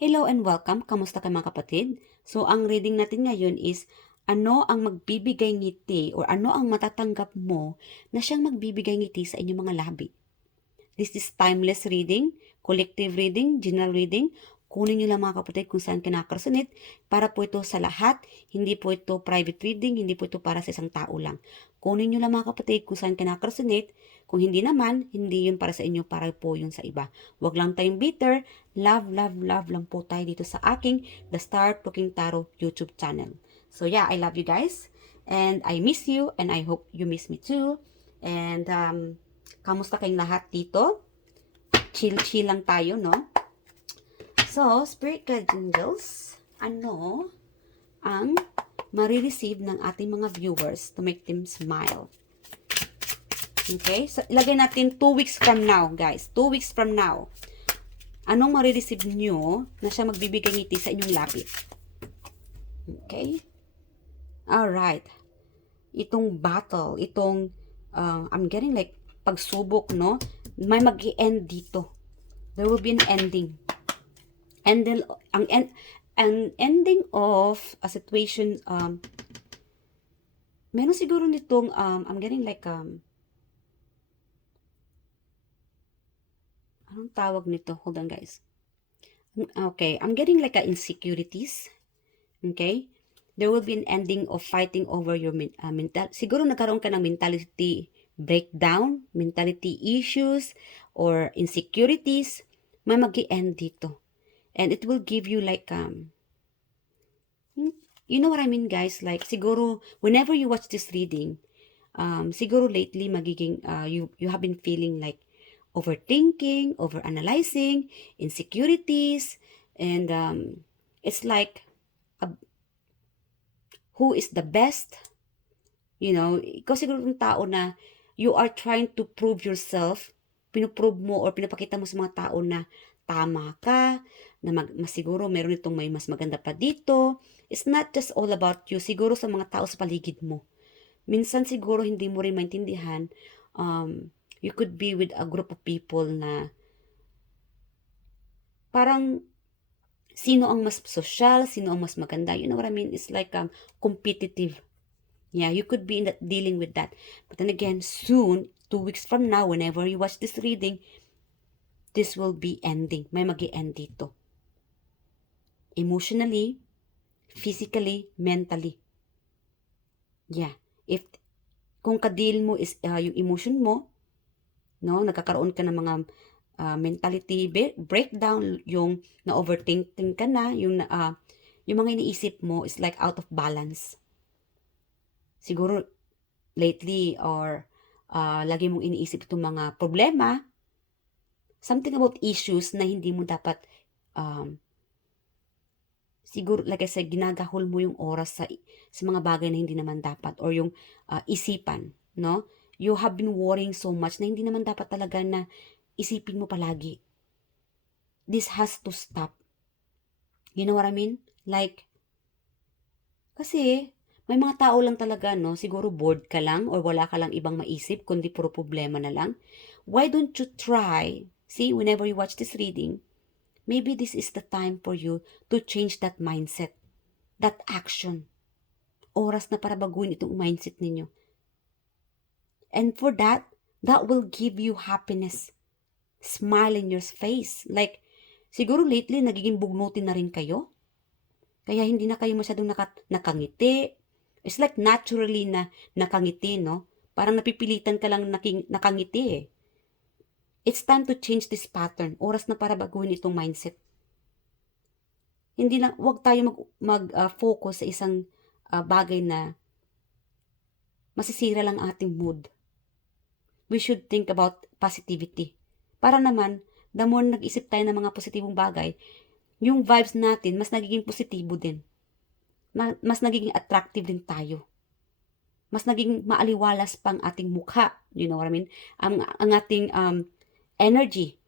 Hello and welcome. Kamusta kayo mga kapatid? So, ang reading natin ngayon is ano ang magbibigay ngiti or ano ang matatanggap mo na siyang magbibigay ngiti sa inyong mga labi. This is timeless reading, collective reading, general reading. Kunin nyo lang mga kapatid kung saan kinakaresonate para po ito sa lahat. Hindi po ito private reading, hindi po ito para sa isang tao lang. Kunin nyo lang mga kapatid kung saan kinakaresonate. Kung hindi naman, hindi yun para sa inyo, para po yun sa iba. Huwag lang tayong bitter. Love, love, love lang po tayo dito sa aking The Star Talking Tarot YouTube channel. So yeah, I love you guys. And I miss you and I hope you miss me too. And kamusta kayong lahat dito? Chill-chill lang tayo, no? So, Spirit Guide Angels, ano ang marireceive ng ating mga viewers to make them smile? Okay? So, ilagay natin 2 weeks from now, guys. 2 weeks from now. Anong marireceive nyo na siya magbibigay ngiti sa inyong labi? Okay? Alright. Itong battle, itong, I'm getting like, pagsubok, no? May mag-i-end dito. There will be an ending. And then, ang ending of a situation, meron siguro nitong, I'm getting like, anong tawag nito? Hold on, guys. Okay, I'm getting like insecurities. Okay? There will be an ending of fighting over your mental. Siguro nagkaroon ka ng mentality breakdown, mentality issues, or insecurities. May mag-i-end dito. And it will give you like, you know what I mean, guys? Like, siguro, whenever you watch this reading, siguro lately, magiging, you have been feeling like overthinking, overanalyzing, insecurities, and it's like, who is the best? You know, ikaw siguro yung tao na you are trying to prove yourself, pinuprove mo or pinapakita mo sa mga tao na tama ka, na mas siguro meron itong may mas maganda pa dito. It's not just all about you, siguro sa mga tao sa paligid mo. Minsan siguro hindi mo rin maintindihan, you could be with a group of people na parang sino ang mas social, sino ang mas maganda. You know what I mean? It's like competitive. Yeah, you could be in that, dealing with that. But then again, soon, 2 weeks from now, whenever you watch this reading, this will be ending. May mag-i-end dito. Emotionally, physically, mentally. Yeah. Kung ka-deal mo is yung emotion mo, no, nagkakaroon ka ng mga mentality breakdown, yung na-overthinking ka na, yung mga iniisip mo is like out of balance. Siguro, lately, or lagi mong iniisip itong mga problema, something about issues na hindi mo dapat, siguro, like I said, ginagahol mo yung oras sa mga bagay na hindi naman dapat, or yung isipan, no? You have been worrying so much na hindi naman dapat talaga na isipin mo palagi. This has to stop. You know what I mean? Like, kasi, may mga tao lang talaga, no? Siguro bored ka lang or wala ka lang ibang maisip, kundi puro problema na lang. Why don't you try, see, whenever you watch this reading, maybe this is the time for you to change that mindset, that action. Oras na para baguhin itong mindset ninyo. And for that will give you happiness. Smile in your face. Like, siguro lately, nagiging bugnutin na rin kayo. Kaya hindi na kayo masyadong nakangiti. It's like naturally na nakangiti, no? Parang napipilitan ka lang nakangiti eh. It's time to change this pattern. Oras na para baguhin itong mindset. Hindi lang, wag tayo mag-focus sa isang bagay na masisira lang ating mood. We should think about positivity. Para naman, the more nag-isip tayo ng mga positibong bagay, yung vibes natin mas nagiging positibo din. Mas nagiging attractive din tayo. Mas naging maaliwalas pang ating mukha. You know what I mean? Ang ating energy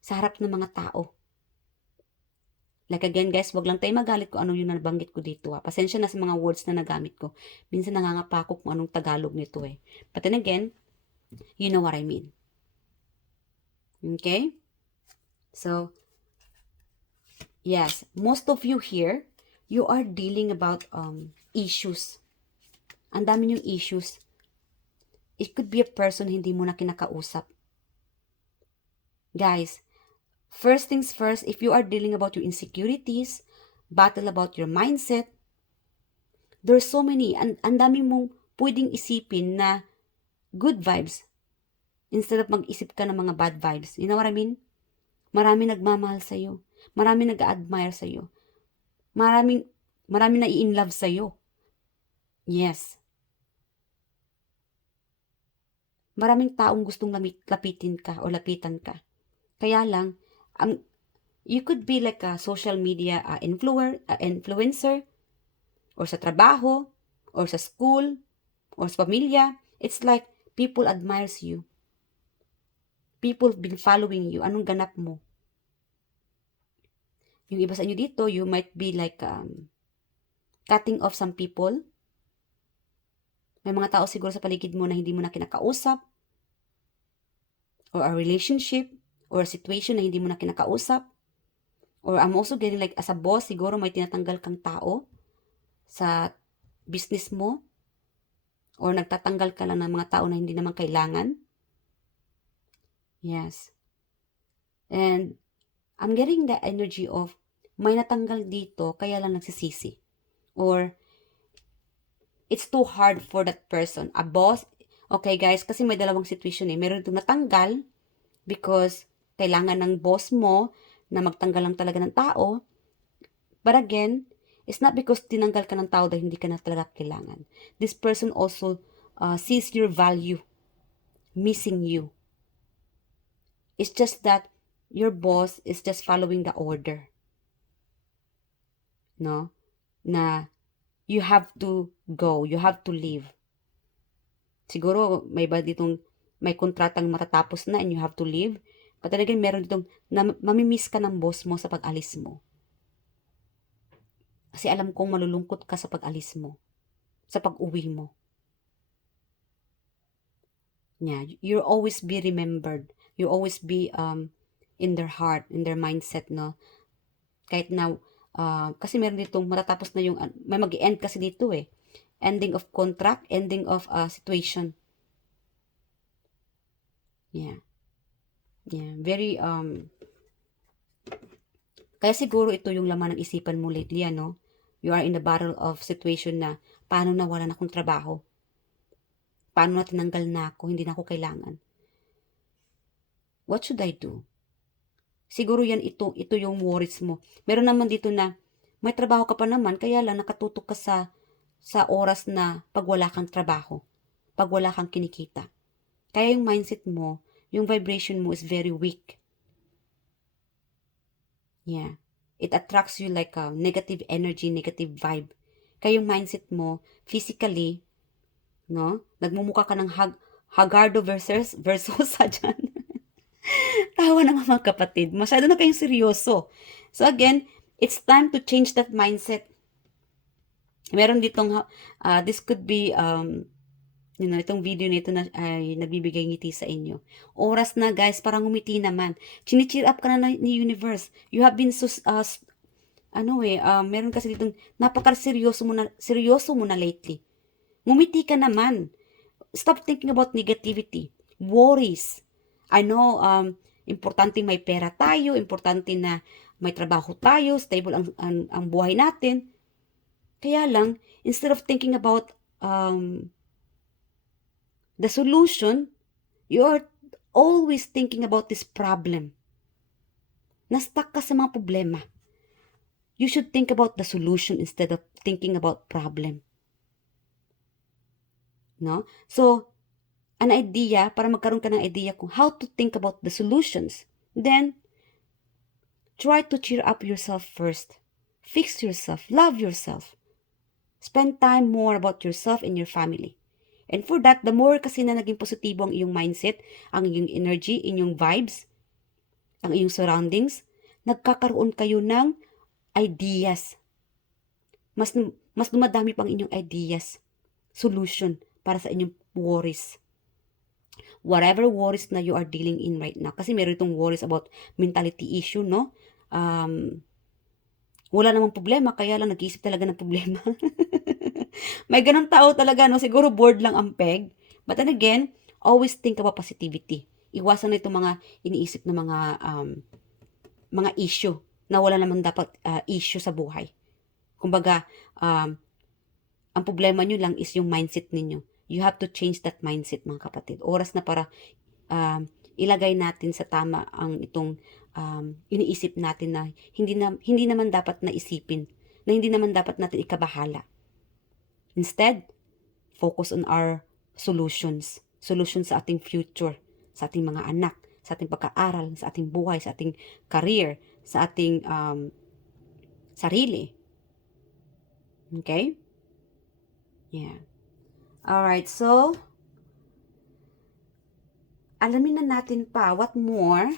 sa harap ng mga tao. Like again guys, wag lang tayo magalit kung ano yung nabanggit ko dito. Pasensya na sa mga words na nagamit ko. Minsan nangangapa ako kung anong Tagalog nito eh. But then again, you know what I mean. Okay? So, Yes, most of you here, you are dealing about issues. Ang dami yung issues. It could be a person hindi mo na kinakausap. Guys, first things first, if you are dealing about your insecurities, battle about your mindset, there's so many, ang dami mong pwedeng isipin na good vibes instead of mag-isip ka ng mga bad vibes. You know what I mean? Marami nagmamahal sa'yo. Marami nag-admire sa'yo. Marami na i-in love sa'yo. Yes. Maraming taong gustong lapitin ka o lapitan ka. Kaya lang, you could be like a social media influencer, or sa trabaho, or sa school, or sa pamilya. It's like people admires you. People been following you. Anong ganap mo? Yung iba sa inyo dito, you might be like cutting off some people. May mga tao siguro sa paligid mo na hindi mo na kinakausap, or a relationship, or a situation na hindi mo na kinakausap. Or I'm also getting like as a boss, siguro may tinatanggal kang tao sa business mo, or nagtatanggal ka lang ng mga tao na hindi naman kailangan. Yes. And I'm getting the energy of may natanggal dito, kaya lang nagsisisi. Or it's too hard for that person. A boss, okay guys, kasi may dalawang situation eh. Meron itong natanggal because kailangan ng boss mo na magtanggal lang talaga ng tao. But again, it's not because tinanggal ka ng tao dahil hindi ka na talaga kailangan. This person also sees your value, missing you. It's just that your boss is just following the order. No? Na you have to go, you have to leave. Siguro may ba ditong may kontratang matatapos na and you have to leave. But then again, meron ditong mamimiss ka ng boss mo sa pag-alis mo. Kasi alam kong malulungkot ka sa pag-alis mo, sa pag-uwi mo. Yeah, you'll always be remembered. You'll always be in their heart, in their mindset, no? Kahit na, kasi meron ditong matatapos na yung, may mag-end kasi dito eh. Ending of contract, ending of situation. Yeah. Yeah, very, kaya siguro ito yung laman ng isipan mo lately, ano? You are in the battle of situation na, paano na wala na akong trabaho? Paano na tinanggal na ako? Hindi na ako kailangan. What should I do? Siguro yan, ito yung worries mo. Meron naman dito na, may trabaho ka pa naman, kaya lang nakatutok ka sa oras na pag wala kang trabaho, pag wala kang kinikita. Kaya yung mindset mo, yung vibration mo is very weak. Yeah. It attracts you like a negative energy, negative vibe. Kaya yung mindset mo, physically, no? Nagmumukha ka ng Hagardo Versosa dyan. Tawa naman mga kapatid. Masyado na kayong seryoso. So again, it's time to change that mindset. Meron ditong, this could be, itong video nito na ay nagbibigay ngiti sa inyo. Oras na guys, parang ngumiti naman. Chini-cheer up ka na ni universe. You have been so, meron kasi ditong seryoso mo na lately. Ngumiti ka naman. Stop thinking about negativity, worries. I know, importante may pera tayo, importante na may trabaho tayo, stable ang buhay natin. Kaya lang, instead of thinking about the solution, you are always thinking about this problem. Na-stuck ka sa mga problema. You should think about the solution instead of thinking about problem. No? So, an idea, para magkaroon ka ng idea kung how to think about the solutions. Then, try to cheer up yourself first. Fix yourself. Love yourself. Spend time more about yourself and your family. And for that, the more kasi na naging positibo ang iyong mindset, ang iyong energy, inyong vibes, ang iyong surroundings, nagkakaroon kayo ng ideas. Mas dumadami pang inyong ideas, solution para sa inyong worries. Whatever worries na you are dealing in right now. Kasi meron itong worries about mentality issue, no? Wala namang problema, kaya lang nag-iisip talaga ng problema. May ganong tao talaga, no? Siguro bored lang ang peg. But then again, always think about positivity. Iwasan na itong mga iniisip na mga issue na wala naman dapat issue sa buhay. Kumbaga, ang problema nyo lang is yung mindset ninyo. You have to change that mindset, mga kapatid. Oras na para ilagay natin sa tama ang itong iniisip natin na hindi naman dapat na isipin, na hindi naman dapat natin ikabahala. Instead, focus on our solutions. Solutions sa ating future, sa ating mga anak, sa ating pagkaaral, sa ating buhay, sa ating career, sa ating sarili. Okay? Yeah. Alright, so, alamin na natin pa what more.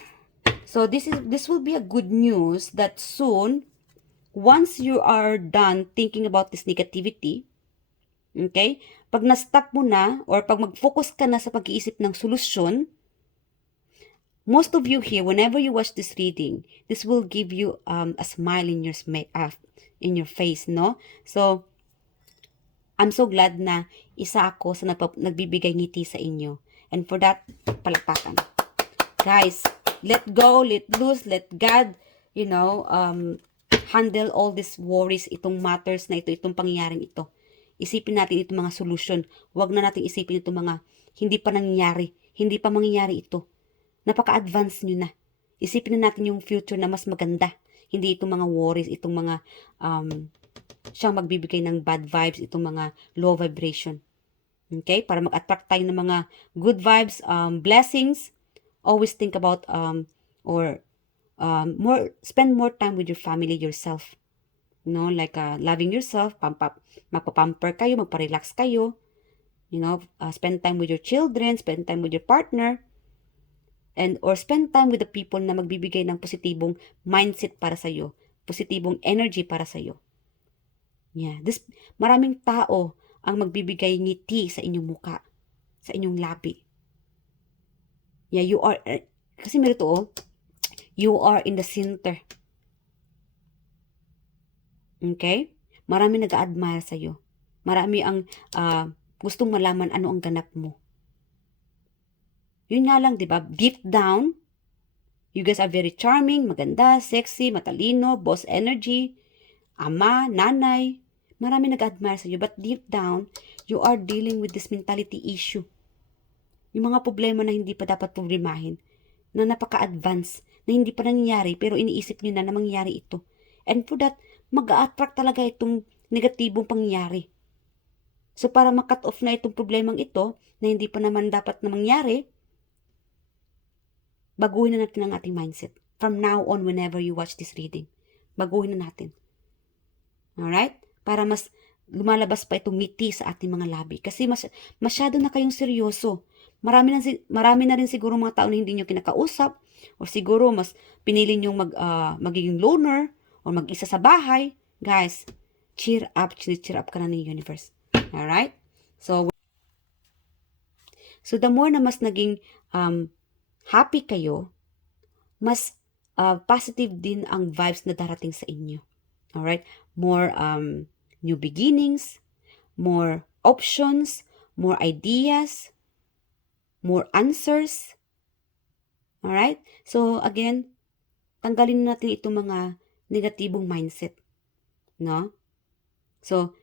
So, this will be a good news that soon, once you are done thinking about this negativity, okay, pag na-stop mo na, or pag mag-focus ka na sa pag-iisip ng solusyon, most of you here, whenever you watch this reading, this will give you a smile in your face, no? So, I'm so glad na isa ako sa nagbibigay ngiti sa inyo. And for that, palakpakan. Guys, let go, let loose, let God, handle all these worries, itong matters na ito, itong pangyayaring ito. Isipin natin itong mga solution. Huwag na natin isipin itong mga hindi pa nangyayari, hindi pa mangyayari ito. Napaka-advance nyo na. Isipin na natin yung future na mas maganda. Hindi itong mga worries, itong mga siyang magbibigay ng bad vibes, itong mga low vibration. Okay? Para mag-attract tayo ng mga good vibes, blessings. Always think about spend more time with your family, yourself. Like loving yourself, magpapamper kayo, magpa-relax kayo. Spend time with your children, spend time with your partner, or spend time with the people na magbibigay ng positibong mindset para sa iyo, positibong energy para sa iyo. Yeah, maraming tao ang magbibigay ngiti sa inyong muka, sa inyong labi. Yeah, you are, kasi meron to, you are in the center. Okay? Marami nag-a-admire sa iyo. Marami ang gustong malaman ano ang ganap mo. Yun nga lang, di ba? Deep down, you guys are very charming, maganda, sexy, matalino, boss energy, ama, nanay. Marami nag-admire sa iyo. But deep down, you are dealing with this mentality issue. Yung mga problema na hindi pa dapat problemahin, na napaka-advance, na hindi pa nangyayari, pero iniisip niyo na mangyayari ito. And for that, mag-a-attract talaga itong negatibong pangyayari. So, para makat off na itong problemang ito, na hindi pa naman dapat na mangyari, baguhin na natin ang ating mindset. From now on, whenever you watch this reading, baguhin na natin. Alright? Para mas lumalabas pa itong ngiti sa ating mga labi. Kasi masyado na kayong seryoso. Marami na rin siguro mga tao na hindi nyo kinakausap, o siguro mas pinili nyo magiging loner, o mag-isa sa bahay. Guys, cheer up ka na ng universe. Alright? So the more na mas naging happy kayo, mas positive din ang vibes na darating sa inyo. Alright? More new beginnings, more options, more ideas, more answers. Alright? So, again, tanggalin natin itong mga negatibong mindset. No? So,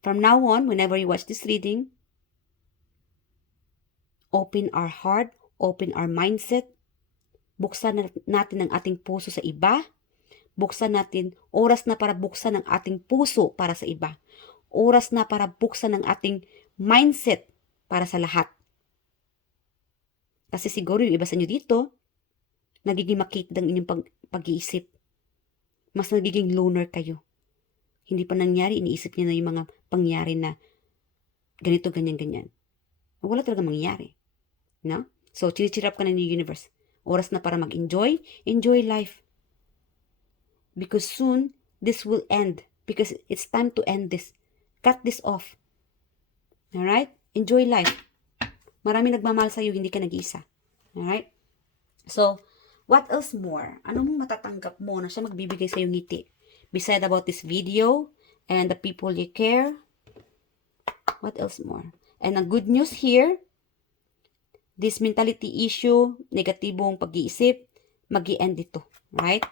from now on, whenever you watch this reading, open our heart, open our mindset, buksan natin ang ating puso sa iba, buksan natin, oras na para buksan ang ating puso para sa iba, oras na para buksan ang ating mindset para sa lahat. Kasi siguro yung iba sa inyo dito, nagiging makitid ang inyong pag-iisip. Mas nagiging loner kayo. Hindi pa nangyari, iniisip niyo na yung mga pangyari na ganito, ganyan, ganyan. Wala talaga mangyari. No? So, chinicheer up ka na ng universe. Oras na para mag-enjoy. Enjoy life. Because soon, this will end. Because it's time to end this. Cut this off. Alright? Enjoy life. Marami nagmamahal sa'yo, hindi ka nag-iisa. Alright? So, what else more? Ano mong matatanggap mo na siya magbibigay sa'yo ngiti? be said about this video and the people you care. What else more? And ang good news here, this mentality issue, negatibong pag-iisip, mag-i-end ito. Right?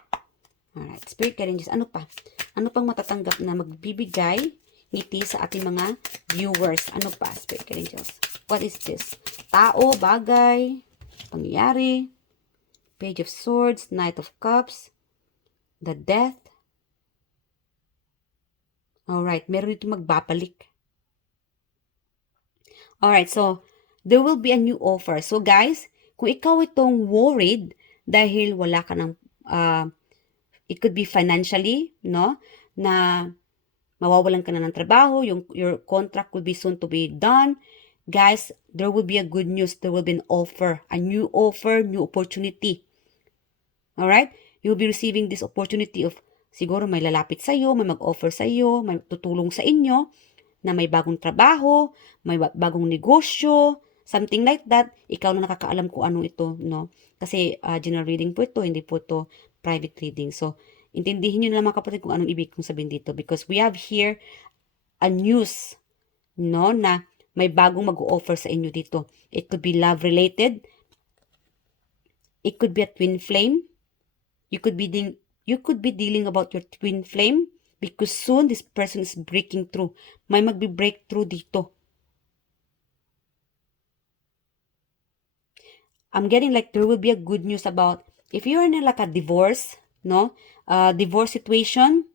Alright. Spirit guardians, ano pa? Ano pang matatanggap na magbibigay ngiti sa ating mga viewers? Ano pa, Spirit guardians? What is this? Tao, bagay, pangyayari, Page of Swords, Knight of Cups, the Death. Alright, meron dito magbabalik. Alright, so, there will be a new offer. So, guys, kung ikaw itong worried dahil wala ka ng, it could be financially, no? Na mawawalan ka na ng trabaho, your contract will be soon to be done. Guys, there will be a good news. There will be an offer, new opportunity. Alright? You'll be receiving this opportunity of, siguro may lalapit sa iyo, may mag-offer sa iyo, may tutulong sa inyo, na may bagong trabaho, may bagong negosyo, something like that. Ikaw na nakakaalam kung ano ito, no? Kasi general reading po ito, hindi po ito private reading. So, intindihin nyo na lang mga kapatid kung anong ibig kong sabihin dito. Because we have here a news, no, na may bagong mag-offer sa inyo dito. It could be love-related. It could be a twin flame. You could be dealing about your twin flame. Because soon, this person is breaking through. May magbe-breakthrough dito. I'm getting like there will be a good news about if you're in like a divorce, no? Divorce situation,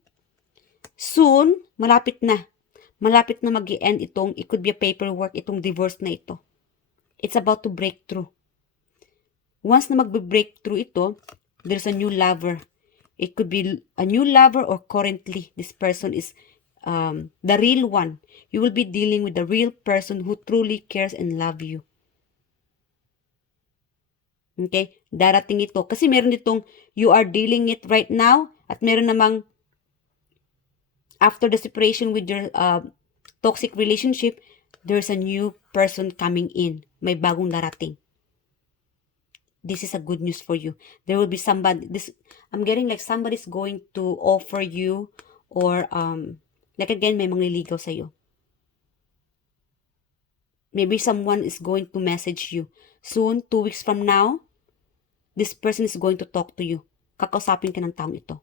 soon, malapit na. Malapit na mag-i-end itong, it could be a paperwork, itong divorce na ito. It's about to break through. Once na magbe-break through ito, there's a new lover. It could be a new lover or currently this person is the real one. You will be dealing with the real person who truly cares and love you. Okay? Darating ito. Kasi meron ditong you are dealing it right now at meron namang after the separation with your toxic relationship, there's a new person coming in. May bagong darating. This is a good news for you. There will be somebody, I'm getting like somebody's going to offer you or, like again, may mangliligaw sa'yo. Maybe someone is going to message you. Soon, 2 weeks from now, this person is going to talk to you. Kakausapin ka ng taong ito.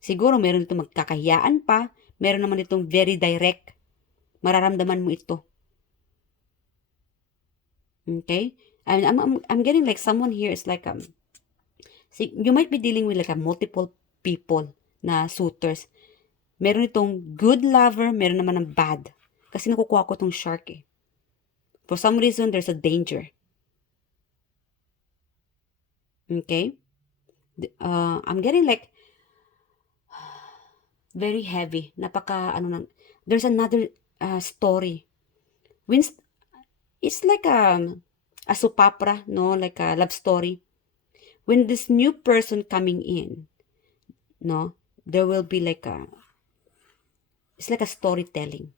Siguro meron itong magkakahiyaan pa, meron naman itong very direct. Mararamdaman mo ito. Okay? I'm getting like someone here is like see, you might be dealing with like a multiple people na suitors. Meron itong good lover, meron naman ng bad. Kasi nakukuha ko itong shark eh. For some reason, there's a danger. Okay? I'm getting like very heavy. There's another story. It's like a soap opera, no? Like a love story. When this new person coming in, no? There will be like it's like a storytelling.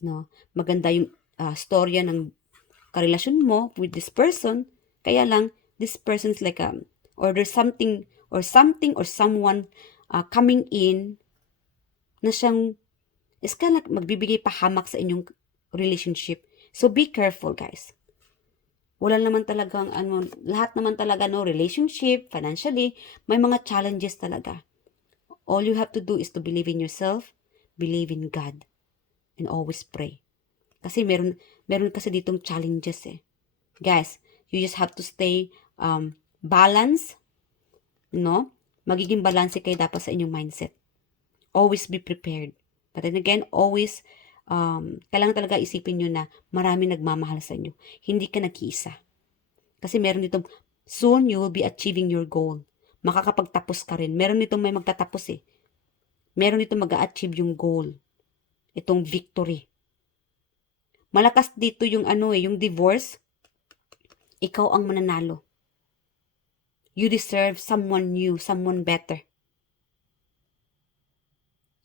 No? Maganda yung storya ng karelasyon mo with this person. Kaya lang, this person's like or there's something or someone coming in na siyang is kind of like magbibigay pahamak sa inyong relationship. So be careful, guys. Wala naman talagang lahat naman talaga no relationship, financially, may mga challenges talaga. All you have to do is to believe in yourself, believe in God, and always pray. Kasi meron kasi ditong challenges eh. Guys, you just have to stay balance, no? Magiging balanse kayo dapat sa inyong mindset. Always be prepared. But then again, always kailangan talaga isipin nyo na marami nagmamahal sa inyo. Hindi ka nag-iisa. Kasi meron ditong, soon you will be achieving your goal. Makakapagtapos ka rin. Meron ditong may magtatapos eh. Meron ditong mag-a-achieve yung goal. Itong victory. Malakas dito yung yung divorce. Ikaw ang mananalo. You deserve someone new, someone better.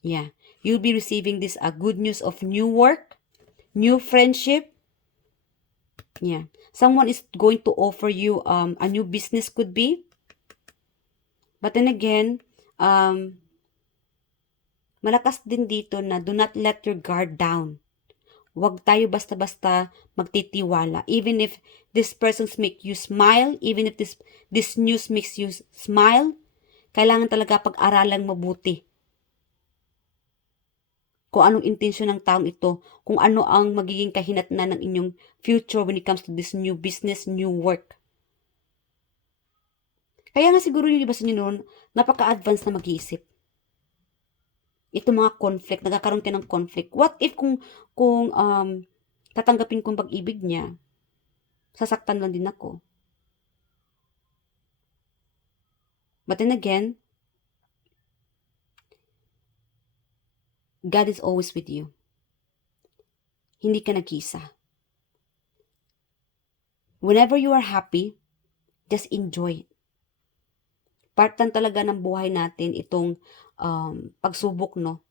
Yeah. You'll be receiving this good news of new work, new friendship. Yeah. Someone is going to offer you a new business could be. But then again, malakas din dito na do not let your guard down. Huwag tayo basta-basta magtitiwala. Even if this persons make you smile, even if this news makes you smile, kailangan talaga pag-aralang mabuti. Kung anong intensyon ng taong ito, kung ano ang magiging kahinatnan ng inyong future when it comes to this new business, new work. Kaya nga siguro yung iba sa inyo noon, napaka-advance na mag-iisip. Ito mga conflict, nagkakaroon ka ng conflict. What if kung tatanggapin kong pag-ibig niya, sasaktan lang din ako. But then again, God is always with you. Hindi ka nag-isa. Whenever you are happy, just enjoy it. Part lang talaga ng buhay natin itong pagsubok, no?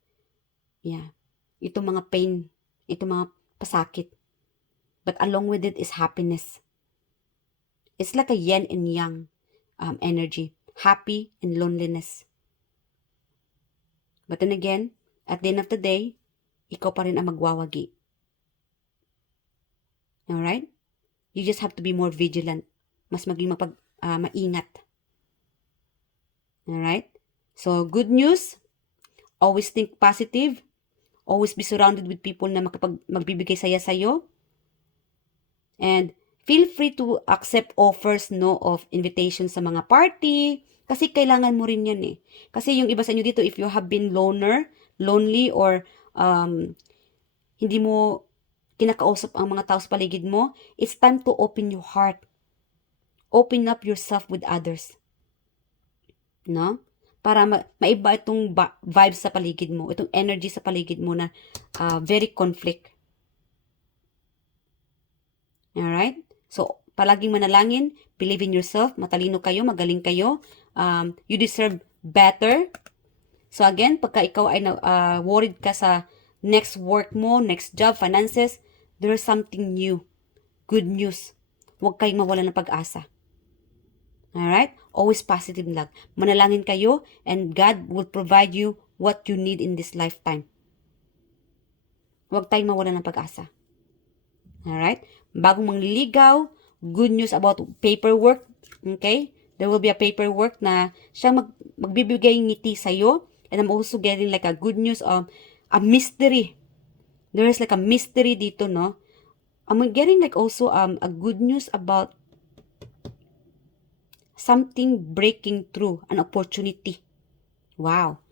Yeah. Itong mga pain, itong mga pasakit. But along with it is happiness. It's like a yin and yang energy. Happy and loneliness. But then again, at the end of the day, ikaw pa rin ang magwawagi. Alright? You just have to be more vigilant. Mas maging maingat. Alright? So, good news. Always think positive. Always be surrounded with people na magbibigay saya sa'yo. And feel free to accept offers, no, of invitations sa mga party. Kasi kailangan mo rin yan eh. Kasi yung iba sa inyo dito, if you have been lonely, or hindi mo kinakausap ang mga tao sa paligid mo, it's time to open your heart. Open up yourself with others. No? Para maiba itong vibes sa paligid mo, itong energy sa paligid mo na very conflict. Alright? So, palaging manalangin, believe in yourself, matalino kayo, magaling kayo, you deserve better. So again, pagka ikaw ay worried ka sa next work mo, next job, finances, there is something new. Good news. Huwag kayong mawala ng pag-asa. Alright? Always positive lang. Manalangin kayo and God will provide you what you need in this lifetime. Huwag tayong mawala ng pag-asa. Alright? Bagong mangliligaw, good news about paperwork. Okay? There will be a paperwork na siyang magbibigay ngiti sa'yo. And I'm also getting like a good news of a mystery. There is like a mystery dito, no? I'm getting like also a good news about something breaking through, an opportunity. Wow.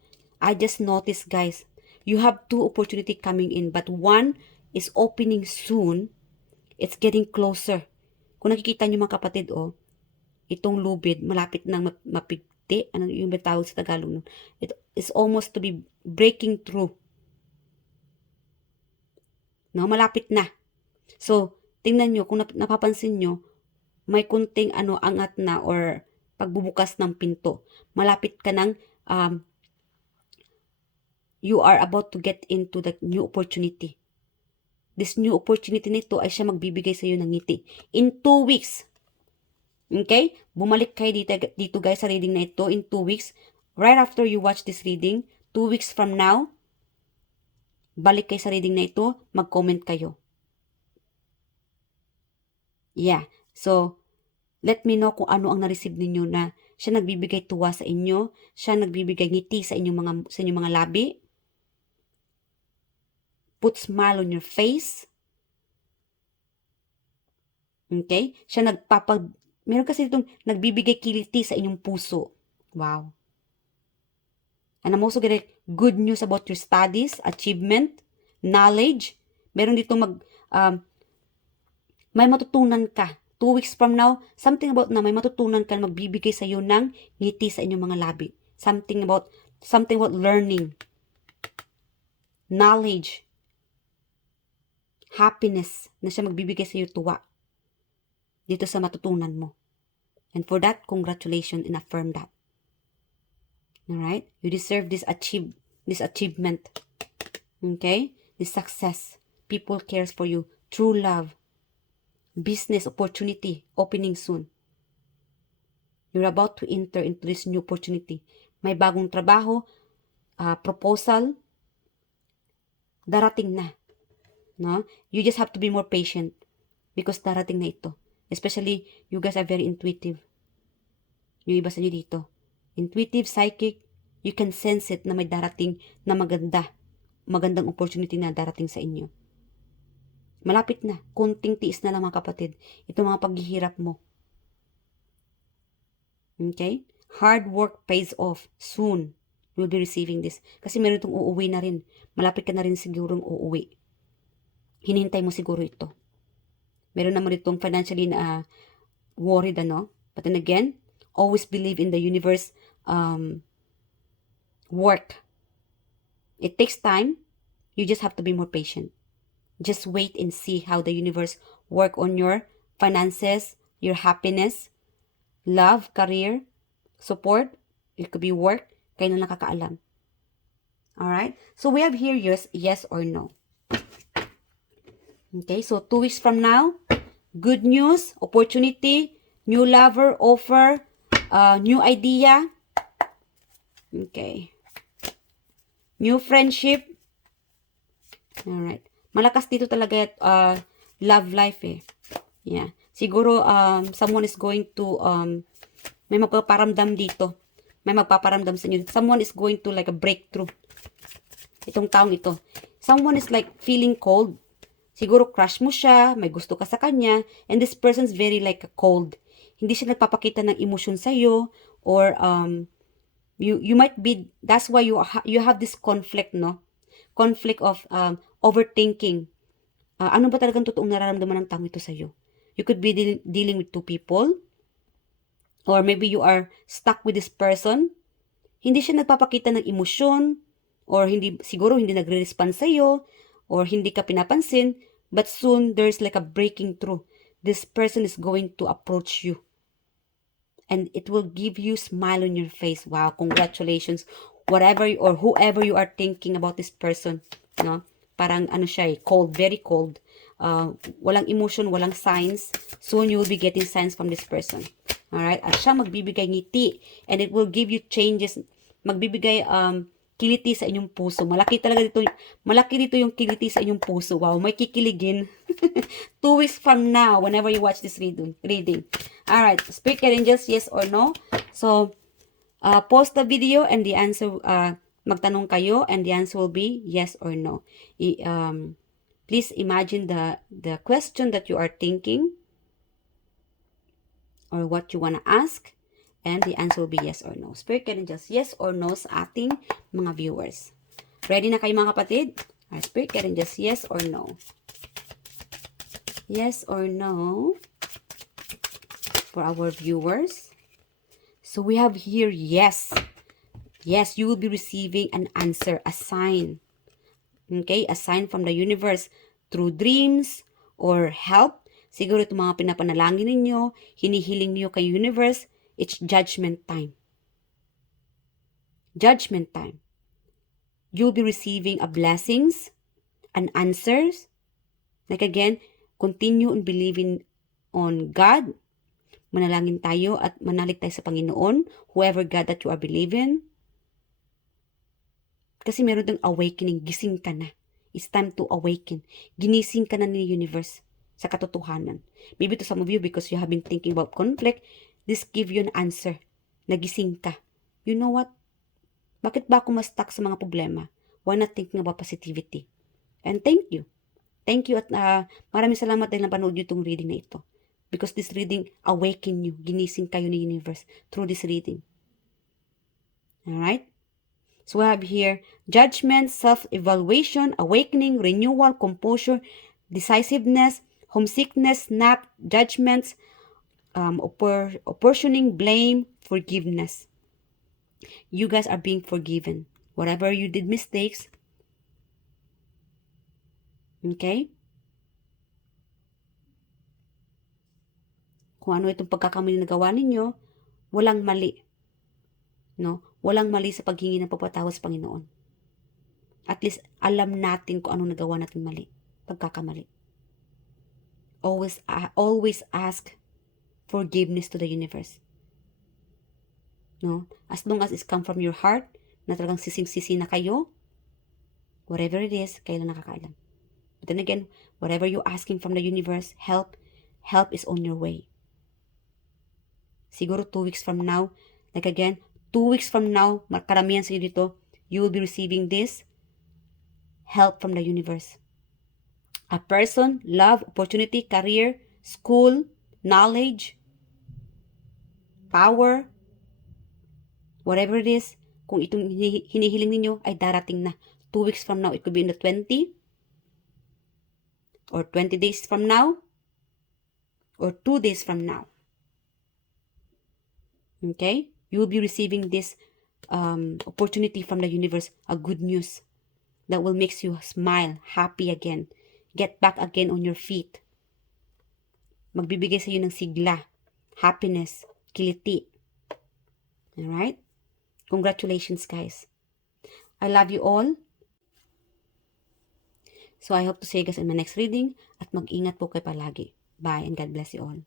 I just noticed, guys, you have two opportunities coming in, but one is opening soon. It's getting closer. Kung nakikita nyo mga kapatid, itong lubid, malapit nang mapigti. Ano yung tawag sa Tagalog? It is almost to be breaking through. No, malapit na. So, tingnan nyo, kung napapansin nyo, may kunting angat na or pagbubukas ng pinto. Malapit ka ng you are about to get into the new opportunity. This new opportunity nito ay siya magbibigay sa iyo ng ngiti. In 2 weeks. Okay? Bumalik kayo dito guys sa reading na ito in 2 weeks. Right after you watch this reading, 2 weeks from now, balik kayo sa reading na ito, mag-comment kayo. Yeah. So, let me know kung ano ang na-receive ninyo na siya nagbibigay tuwa sa inyo, siya nagbibigay ngiti sa inyong mga labi. Put smile on your face. Okay? Siya meron kasi itong nagbibigay kiliti sa inyong puso. Wow. And I'm also getting good news about your studies, achievement, knowledge. Meron dito may matutunan ka. 2 weeks from now, something about na may matutunan ka, magbibigay sa iyo ng ngiti sa inyong mga labi. Something about learning, knowledge, happiness, na siya magbibigay sa iyo tuwa dito sa matutunan mo. And for that, congratulations and affirm that. Alright? You deserve this achievement. Okay? This success. People cares for you. True love. Business opportunity opening soon. You're about to enter into this new opportunity. may bagong trabaho, proposal, darating na. No? You just have to be more patient because darating na ito. Especially, you guys are very intuitive. Yung iba sa inyo dito. Intuitive, psychic, you can sense it na may darating na magandang opportunity na darating sa inyo. Malapit na. Kunting tiis na lang mga kapatid. Ito mga paghihirap mo. Okay? Hard work pays off. Soon, you'll be receiving this. Kasi meron itong uuwi na rin. Malapit ka na rin sigurong uuwi. Hinihintay mo siguro ito. Meron naman itong financially na worried, ano? But then again, always believe in the universe work. It takes time. You just have to be more patient. Just wait and see how the universe work on your finances, your happiness, love, career, support. It could be work. Kayo na nakakaalam. Alright? So we have here yes or no. Okay, so 2 weeks from now, good news, opportunity, new lover, offer, new idea. Okay. New friendship. Alright. Malakas dito talaga love life eh. Yeah. Siguro someone is going to may magpaparamdam dito. May magpaparamdam sa inyo. Someone is going to like a breakthrough. Itong taong ito. Someone is like feeling cold. Siguro crush mo siya, may gusto ka sa kanya, and this person's very like a cold. Hindi siya nagpapakita ng emosyon sa iyo or you might be, that's why you have this conflict, no? Conflict of overthinking. Ano ba talagang totoong nararamdaman ng tao ito sa iyo? You could be dealing with two people, or maybe you are stuck with this person. Hindi siya nagpapakita ng emosyon, or siguro hindi nagre-respond sa iyo, or hindi ka pinapansin, but soon there's like a breaking through. This person is going to approach you. And it will give you smile on your face. Wow, congratulations. Whatever or whoever you are thinking about this person, no? Parang ano siya cold, very cold. Walang emotion, walang signs. Soon you will be getting signs from this person. Alright? At siya magbibigay ngiti and it will give you changes. Magbibigay kiliti sa inyong puso. Malaki dito yung kiliti sa inyong puso. Wow, may kikiligin. 2 weeks from now, whenever you watch this reading. Alright, Spirit Guide Angels, yes or no? So, pause the video and the answer, magtanong kayo and the answer will be yes or no. Please imagine the question that you are thinking or what you wanna ask. And the answer will be yes or no. Spirit Guide Angels, yes or no sa ating mga viewers. Ready na kayo mga kapatid? Spirit Guide Angels, yes or no? Yes or no for our viewers. So we have here yes. Yes, you will be receiving an answer, a sign. Okay, a sign from the universe through dreams or help. Siguro itong mga pinapanalangin ninyo, hinihiling niyo kay universe, it's judgment time. Judgment time. You'll be receiving a blessings, an answers. Like again, continue in believing on God. Manalangin tayo at manalig tayo sa Panginoon, whoever God that you are believing. Kasi meron ding awakening, gising ka na. It's time to awaken. Ginising ka na ni universe sa katotohanan. Maybe to some of you, because you have been thinking about conflict, this give you an answer. Nagising ka. You know what? Bakit ba ako ma-stuck sa mga problema? Why not thinking about positivity? And thank you. Thank you at maraming salamat dahil napanood nyo itong reading na ito. Because this reading awaken you. Ginising kayo ni universe through this reading. Alright? So we have here judgment, self-evaluation, awakening, renewal, composure, decisiveness, homesickness, snap, judgments, apportioning, blame, forgiveness. You guys are being forgiven. Whatever you did mistakes. Okay? Kung ano itong pagkakamali na gawa ninyo, walang mali. No? Walang mali sa paghingi ng pagpatawad sa Panginoon. At least alam natin kung ano nagawa natin mali. Pagkakamali. Always ask forgiveness to the universe. No? As long as it's come from your heart, na talagang sising-sisi na kayo, whatever it is, kayo lang nakakaalam. But then again, whatever you're asking from the universe, help is on your way. Siguro 2 weeks from now, like again, 2 weeks from now, karamihan sa inyo dito, you will be receiving this help from the universe. A person, love, opportunity, career, school, knowledge, power, whatever it is, kung itong hinihiling ninyo ay darating na. 2 weeks from now, it could be in the 20, or 20 days from now, or 2 days from now. Okay? You will be receiving this opportunity from the universe, a good news that will make you smile, happy again, get back again on your feet. Magbibigay sa iyo ng sigla, happiness, kiliti. Alright? Congratulations, guys. I love you all. So I hope to see you guys in my next reading at mag-ingat po kayo palagi. Bye and God bless you all.